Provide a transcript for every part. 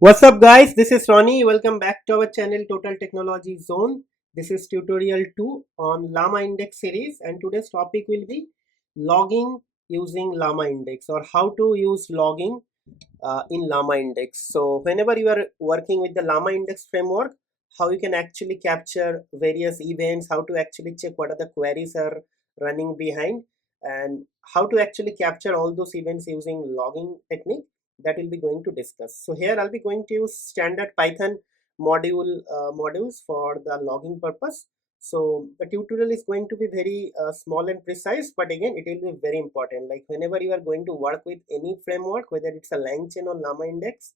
What's up guys, this is Ronnie. Welcome back to our channel Total Technology Zone. This is tutorial 2 on Llama Index series, and today's topic will be logging using Llama Index, or how to use logging in Llama Index. So whenever you are working with the Llama Index framework, how you can actually capture various events, how to actually check what are the queries are running behind, and how to actually capture all those events using logging technique, that will be going to discuss. So here I'll be going to use standard Python modules for the logging purpose. So the tutorial is going to be very small and precise, but again it will be very important. Like whenever you are going to work with any framework, whether it's a LangChain or Llama Index,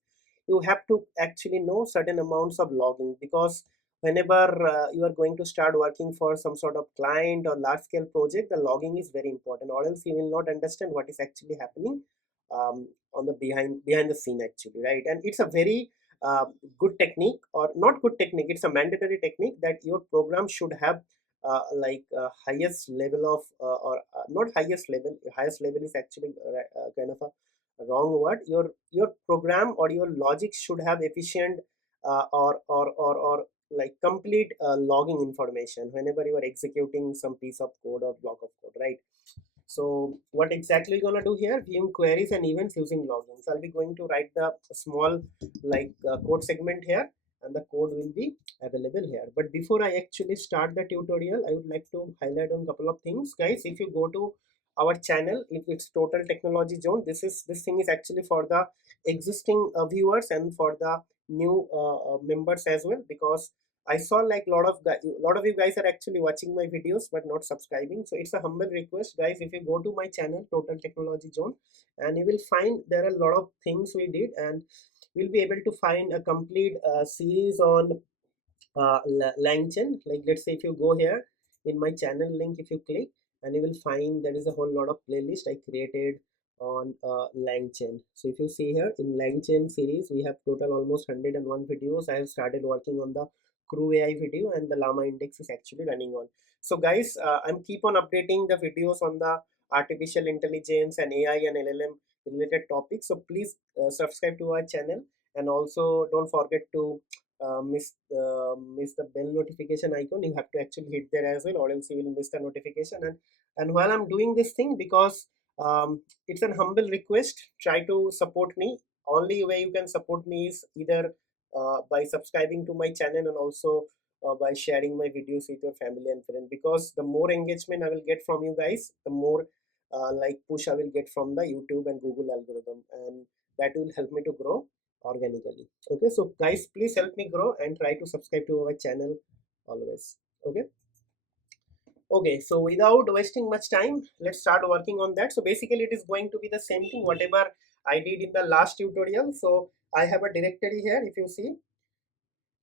you have to actually know certain amounts of logging, because whenever you are going to start working for some sort of client or large scale project, the logging is very important, or else you will not understand what is actually happening on the behind the scene actually, right? And it's a very uh, good technique, or not good technique, it's a mandatory technique that your program should have highest level of not highest level, highest level is actually kind of a wrong word. Your program or your logic should have efficient or like complete logging information whenever you are executing some piece of code or block of code, right? So what exactly you're gonna do here? View queries and events using logging. So I'll be going to write the small code segment here, and the code will be available here. But before I actually start the tutorial, I would like to highlight on a couple of things, guys. If you go to our channel, if it's Total Technology Zone, this thing is actually for the existing viewers and for the new members as well, because I saw like lot of you guys are actually watching my videos but not subscribing. So it's a humble request, guys. If you go to my channel Total Technology Zone, and you will find there are a lot of things we did, and we'll be able to find a complete series on LangChain. Like let's say if you go here in my channel link, if you click, and you will find there is a whole lot of playlist I created on LangChain. So if you see here in LangChain series, we have total almost 101 videos. I have started working on the Crew AI video, and the Llama Index is actually running on. So guys, I'm keep on updating the videos on the artificial intelligence and AI and LLM related topics. So please subscribe to our channel, and also don't forget to miss the bell notification icon. You have to actually hit there as well, or else you will miss the notification. And while I'm doing this thing, because it's an humble request, try to support me. Only way you can support me is either by subscribing to my channel, and also by sharing my videos with your family and friends, because the more engagement I will get from you guys, the more push I will get from the YouTube and Google algorithm, and that will help me to grow organically. Okay, so guys, please help me grow and try to subscribe to our channel always. Okay. Okay, so without wasting much time, let's start working on that. So basically it is going to be the same thing whatever I did in the last tutorial. So I have a directory here, if you see,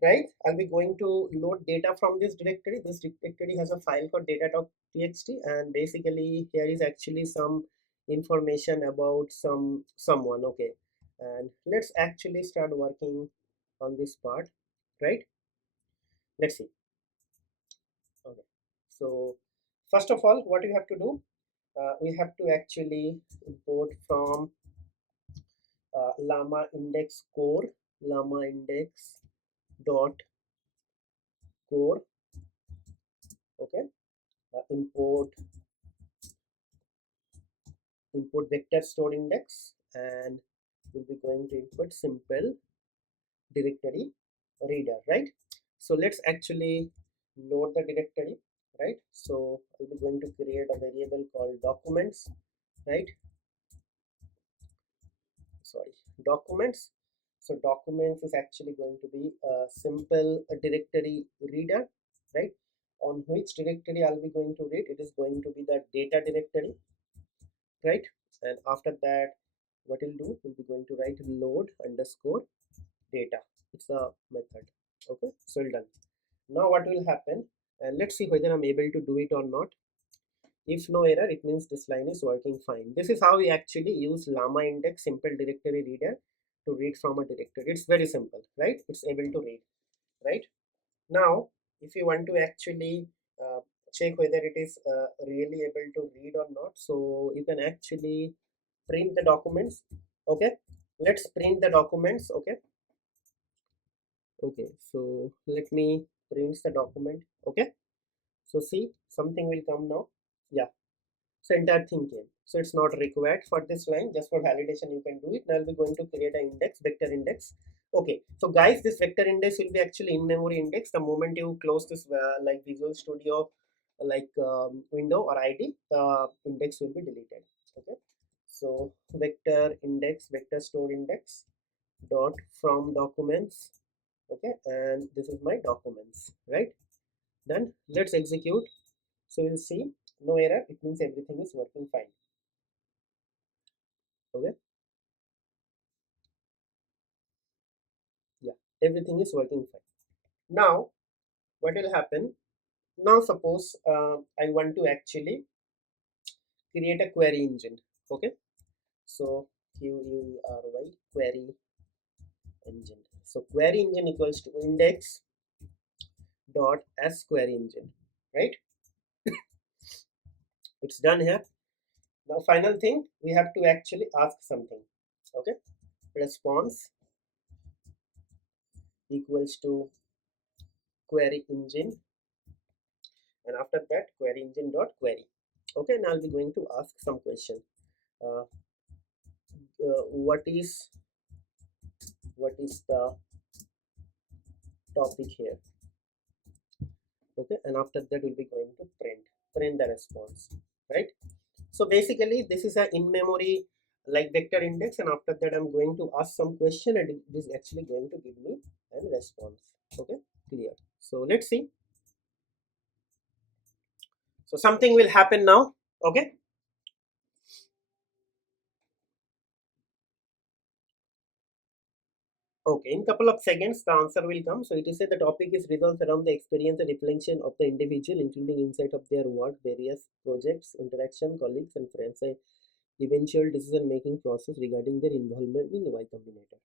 right? I'll be going to load data from this directory. This directory has a file called data.txt, and basically here is actually some information about someone. Okay, and let's actually start working on this part, right? Let's see. Okay, so first of all, what you have to do, we have to actually import from llama index core, llama index dot core. Okay, import vector store index, and we'll be going to input simple directory reader, right? So let's actually load the directory, right? So we'll be going to create a variable called documents, right? Sorry, documents. So documents is actually going to be a simple directory reader, right? On which directory I'll be going to read? It is going to be the data directory, right? And after that, what we'll do, we'll be going to write load underscore data. It's a method. Okay, so we're done. Now what will happen, and let's see whether I'm able to do it or not. If no error, it means this line is working fine. This is how we actually use llama index simple directory reader to read from a directory. It's very simple, right? It's able to read, right? Now if you want to actually check whether it is really able to read or not, so you can actually print the documents. Okay, let's print the documents. Okay, Okay, so let me print the document. Okay, so see, something will come now. Yeah, so entire thing came. So it's not required for this line, just for validation you can do it. Now I'll be going to create an index, vector index. Okay, so guys, this vector index will be actually in memory index. The moment you close this like Visual Studio like window or id, the index will be deleted. Okay, so vector index, vector store index dot from documents. Okay, and this is my documents, right? Then let's execute. So we'll see no error, it means everything is working fine. Okay, yeah, everything is working fine. Now what will happen? Now suppose I want to actually create a query engine. Okay, so query query engine. So query engine equals to index dot as query engine, right? It's done here. Now final thing, we have to actually ask something. Okay, response equals to query engine, and after that query engine dot query. Okay, now I'll be going to ask some question. uh, what is the topic here? Okay, and after that we'll be going to print the response, right? So basically this is a in memory like vector index, and after that I'm going to ask some question, and it is actually going to give me a response. Okay, clear. So let's see. So something will happen now. Okay, okay, in couple of seconds the answer will come. So it is said the topic is revolves around the experience and reflection of the individual, including insight of their work, various projects, interaction, colleagues and friends, and eventual decision making process regarding their involvement in Y Combinator.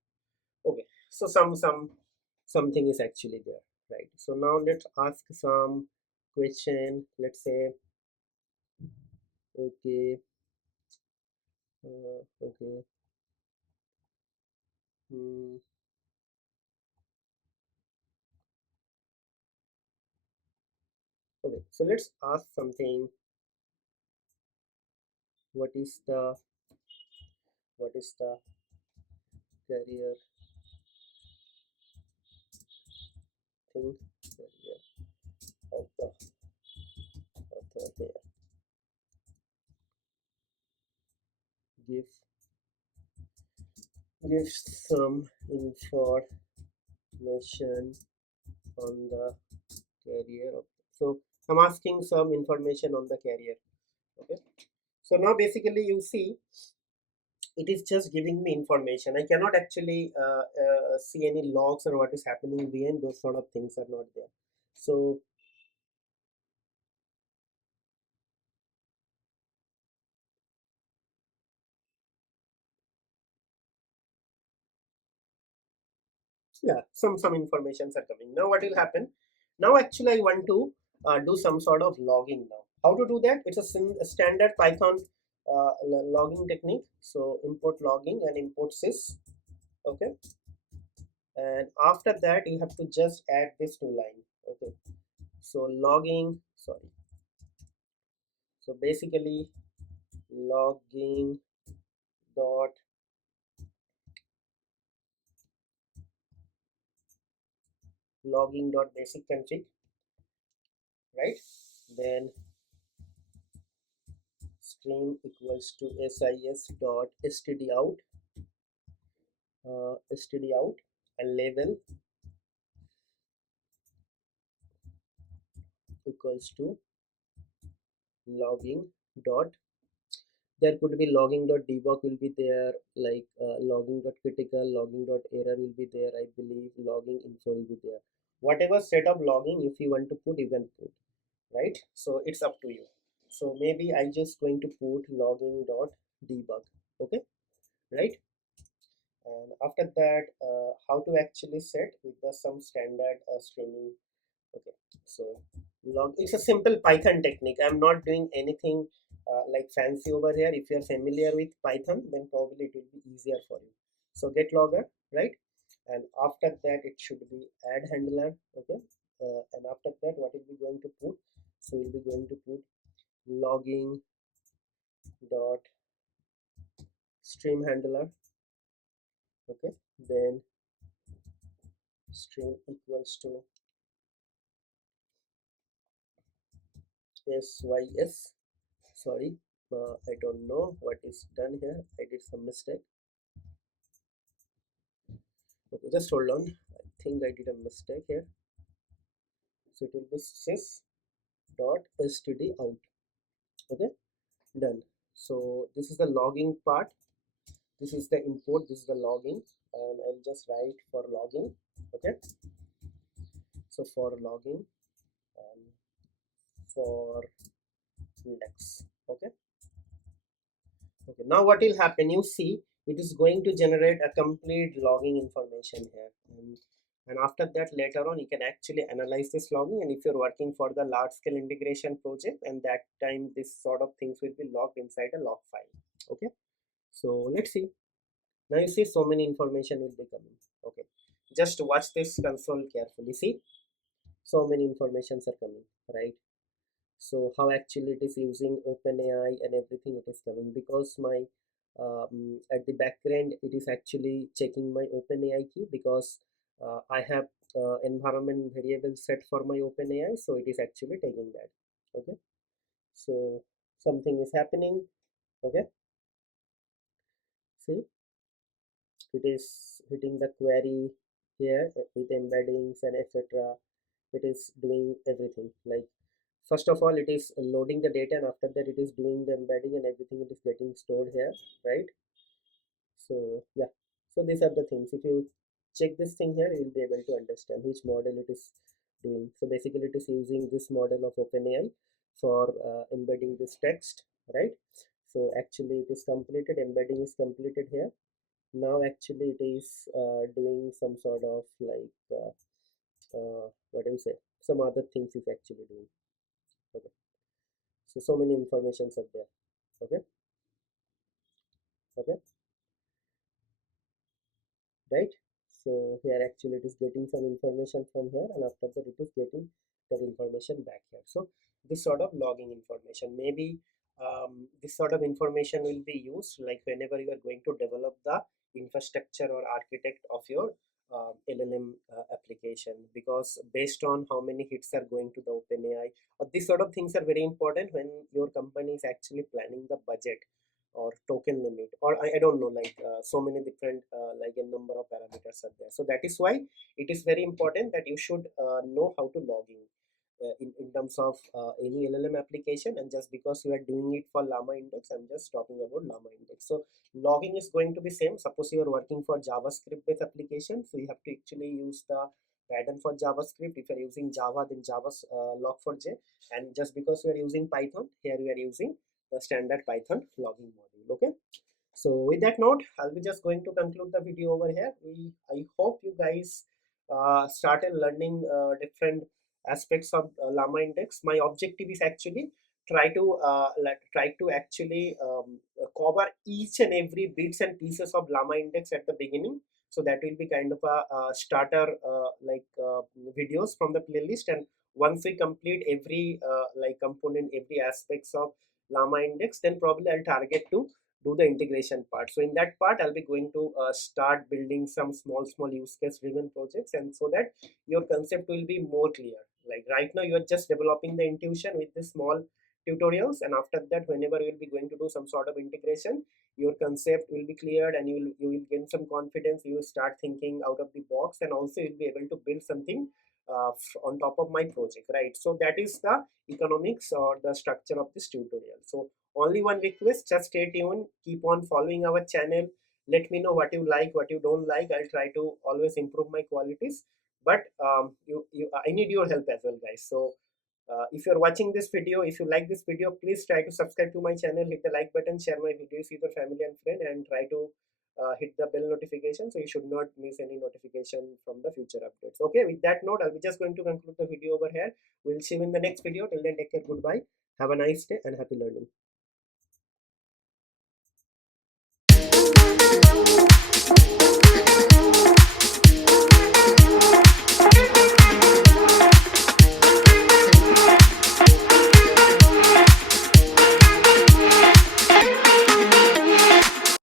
Okay, so something is actually there, right? So now let's ask some question. Let's say, okay, okay, hmm, okay. So let's ask something. What is the what is the career thing? Career of the author here. Give give some information on the career of. So I'm asking some information on the career. Okay. So now basically you see it is just giving me information. I cannot actually see any logs or what is happening behind. Those sort of things are not there. So yeah, some informations are coming. Now what will happen? Now actually I want to do some sort of logging now. How to do that? It's a standard Python logging technique. So import logging and import sys. Okay, and after that you have to just add this two line. Okay, so logging, sorry, so basically logging dot logging dot basic config, right? Then stream equals to sis dot std out, std out, and label equals to logging dot. There could be logging dot debug will be there, like logging dot critical, logging dot error will be there, I believe logging info will be there. Whatever set of logging if you want to put, you can put, right? So it's up to you. So maybe I just going to put logging dot debug. Okay, right? And after that how to actually set with the some standard streaming. Okay, so log, it's a simple Python technique. I'm not doing anything like fancy over here. If you're familiar with Python, then probably it will be easier for you. So get logger, right? and after that it should be add handler. Okay, and after that what will be going to put, so we'll be going to put logging dot stream handler. Okay, then stream equals to sys. Sorry, I don't know what is done here, I did some mistake. Okay, just hold on, I think I did a mistake here. So it will be sys dot std out. Okay, done. So this is the logging part, this is the import, this is the logging, and I'll just write for logging. Okay, so for logging and for index. Okay, okay, now what will happen, you see it is going to generate a complete logging information here, and after that later on you can actually analyze this logging, and if you're working for the large scale integration project, and that time this sort of things will be logged inside a log file. Okay, so let's see. Now you see so many information will be coming. Okay, just watch this console carefully. See, so many informations are coming, right? So how actually it is using OpenAI and everything it is coming, because my at the background it is actually checking my OpenAI key, because I have environment variable set for my OpenAI, so it is actually taking that. Okay, so something is happening. Okay, see, it is hitting the query here with embeddings and etc. It is doing everything, like first of all it is loading the data, and after that it is doing the embedding and everything, it is getting stored here, right? So yeah, so these are the things. If you check this thing here, you will be able to understand which model it is doing. So basically it is using this model of OpenAI for embedding this text, right? So actually it is completed, embedding is completed here. Now actually it is doing some sort of like what do you say, some other things is actually doing. Okay, so many informations are there. Okay, okay, right? So here actually it is getting some information from here, and after that it is getting that information back here. So this sort of logging information, maybe this sort of information will be used like whenever you are going to develop the infrastructure or architect of your LLM application, because based on how many hits are going to the OpenAI, these sort of things are very important when your company is actually planning the budget or token limit, or I don't know, like so many different like a number of parameters are there. So that is why it is very important that you should know how to log in terms of any LLM application. And just because you are doing it for Llama Index, I'm just talking about Llama Index. So logging is going to be same. Suppose you are working for JavaScript based application, so you have to actually use the pattern for JavaScript. If you are using Java, then Java's log4j, and just because you are using Python, here we are using the standard Python logging module. Okay, so with that note, I'll be just going to conclude the video over here. I hope you guys started learning different aspects of Llama Index. My objective is actually try to actually cover each and every bits and pieces of Llama Index at the beginning. So that will be kind of a starter videos from the playlist. And once we complete every like component, every aspects of Llama Index, then probably I'll target to do the integration part. So in that part, I'll be going to start building some small use case driven projects, and so that your concept will be more clear. Like right now, you are just developing the intuition with the small tutorials, and after that, whenever you will be going to do some sort of integration, your concept will be cleared, and you will gain some confidence. You will start thinking out of the box, and also you'll be able to build something on top of my project, right? So that is the economics or the structure of this tutorial. So only one request, just stay tuned, keep on following our channel. Let me know what you like, what you don't like. I'll try to always improve my qualities, but I need your help as well, guys. So if you're watching this video, if you like this video, please try to subscribe to my channel, hit the like button, share my videos with your family and friend, and try to hit the bell notification so you should not miss any notification from the future updates. Okay, with that note, I'll be just going to conclude the video over here. We'll see you in the next video. Till then, take care, goodbye, have a nice day, and happy learning.